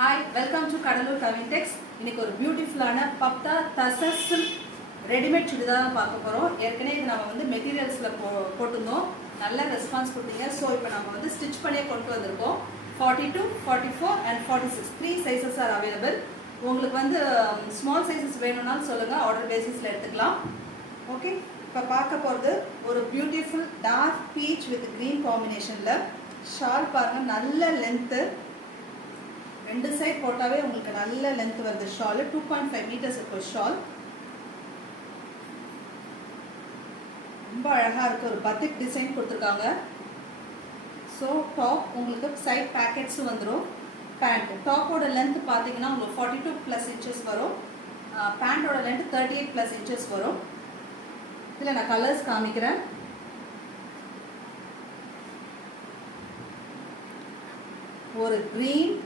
Hi, welcome to Kadalur Kavintex. இன்னைக்கு ஒரு பியூட்டிஃபுல்லான பப்தா தசர் சில்க் ரெடிமேட் சுடிதார் பார்க்க போறோம். ஏற்கனவே இது நம்ம வந்து மெட்டீரியல்ஸ்ல போட்டுருந்தோம். நல்ல ரெஸ்பான்ஸ் கொடுத்தீங்க. ஸோ இப்போ நம்ம வந்து ஸ்டிச் பண்ணியே கொண்டு வந்திருக்கோம். 42, 44 and 46 three sizes are available. உங்களுக்கு வந்து ஸ்மால் சைஸஸ் வேணும்னாலும் சொல்லுங்க, ஆர்டர் பேசிஸில் எடுத்துக்கலாம். ஓகே, இப்போ பார்க்க போகிறது ஒரு beautiful dark peach with green காம்பினேஷனில் ஷால் பாருங்கள், நல்ல லென்த்து, ரெண்டு சைட் போட்டாவே உங்களுக்கு நல்ல லென்த் வருது. ஷால் 2.5 மீட்டர்ஸ் இருக்கும். ஷால் ரொம்ப அழகாக இருக்குது. ஒரு பத்திக் டிசைன் கொடுத்துருக்காங்க. ஸோ டாப் உங்களுக்கு சைட் பேக்கெட்ஸும் வந்துடும். பேண்ட் டாப்போட லென்த் பார்த்தீங்கன்னா உங்களுக்கு 42+ இன்ச்சஸ் வரும். பேண்ட்டோட லென்த் 38+ இன்ச்சஸ் வரும். இதில் நான் கலர்ஸ் காமிக்கிறேன். ஒரு க்ரீன்,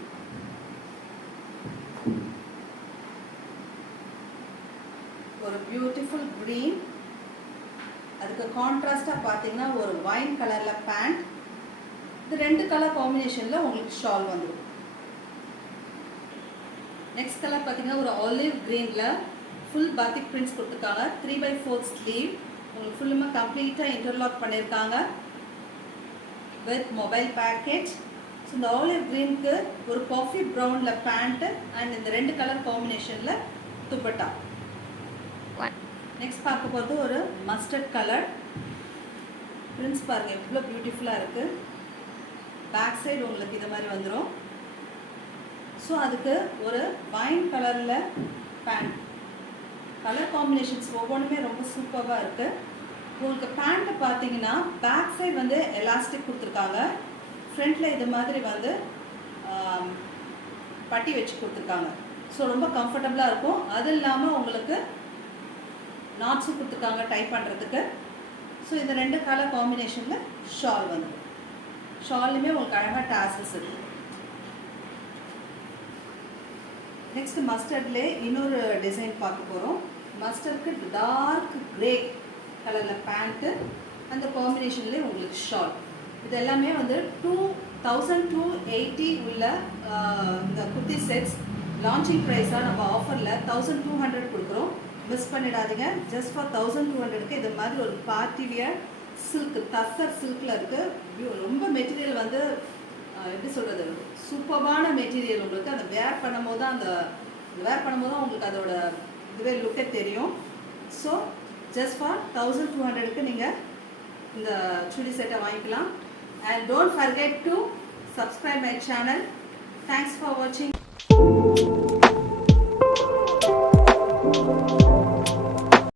ஒரு பியூட்டிஃபுல் க்ரீன், அதுக்கு கான்ட்ராஸ்டாக பார்த்தீங்கன்னா ஒரு வைன் கலரில் பேண்ட். இது ரெண்டு கலர் காம்பினேஷனில் உங்களுக்கு ஷால் வந்துடும். நெக்ஸ்ட் கலர் பார்த்தீங்கன்னா ஒரு ஆலிவ் க்ரீனில் ஃபுல் பாத்திக் பிரிண்ட்ஸ் கொடுத்துருக்காங்க. 3/4 ஸ்லீவ், உங்களுக்கு ஃபுல்லுமே கம்ப்ளீட்டாக இன்டர்லாக் பண்ணியிருக்காங்க வித் மொபைல் பேக்கேஜ். ஸோ இந்த ஆலிவ் க்ரீனுக்கு ஒரு காஃபி ப்ரௌனில் பேண்ட்டு அண்ட் இந்த ரெண்டு கலர் காம்பினேஷனில் துப்பட்டா. நெக்ஸ்ட் பார்க்க போகிறது ஒரு மஸ்டர்ட் கலர். பிரிண்ட்ஸ் பாருங்கள் எவ்வளோ பியூட்டிஃபுல்லாக இருக்குது. பேக் சைடு உங்களுக்கு இது மாதிரி வந்துடும். ஸோ அதுக்கு ஒரு வைன் கலரில் பேண்ட். கலர் காம்பினேஷன்ஸ் ஒவ்வொன்றுமே ரொம்ப சூப்பராக இருக்குது. உங்களுக்கு பேண்ட்டு பார்த்தீங்கன்னா பேக் சைடு வந்து எலாஸ்டிக் கொடுத்துருக்காங்க. ஃப்ரண்ட்டில் இது மாதிரி வந்து பட்டி வச்சு கொடுத்துருக்காங்க. ஸோ ரொம்ப கம்ஃபர்டபுளாக இருக்கும். அது இல்லாமல் உங்களுக்கு நாட்ஸும் கொடுத்துருக்காங்க டைப் பண்ணுறதுக்கு. ஸோ இந்த ரெண்டு கலர் காம்பினேஷனில் ஷால் வந்துடும். ஷாலுமே உங்களுக்கு அழகாக டாசல்ஸ் இருக்குது. நெக்ஸ்ட் மஸ்டர்ட்லேயே இன்னொரு டிசைன் பார்க்க போகிறோம். மஸ்டர்டுக்கு டார்க் கிரே கலரில் பேண்ட்டு, அந்த காம்பினேஷன்லேயே உங்களுக்கு ஷால். இது எல்லாமே வந்து 2280 உள்ள இந்த குர்த்தி செட்ஸ். லான்ச்சிங் ப்ரைஸாக நம்ம ஆஃபரில் 1200 கொடுக்குறோம். மிஸ் பண்ணிடாதீங்க. ஜஸ்ட் ஃபார் 1200க்கு இது மாதிரி ஒரு பார்ட்டி வியர் சில்க் தசர் சில்கில் இருக்குது. ரொம்ப மெட்டீரியல் வந்து எப்படி சொல்கிறது, சூப்பரான மெட்டீரியல். உங்களுக்கு அதை வேர் பண்ணும்போது தான் உங்களுக்கு அதோட இதுவே லுக்கே தெரியும். ஸோ ஜஸ்ட் ஃபார் 1200க்கு நீங்கள் இந்த சுடி செட்டை வாங்கிக்கலாம். And don't forget to subscribe my channel. Thanks for watching.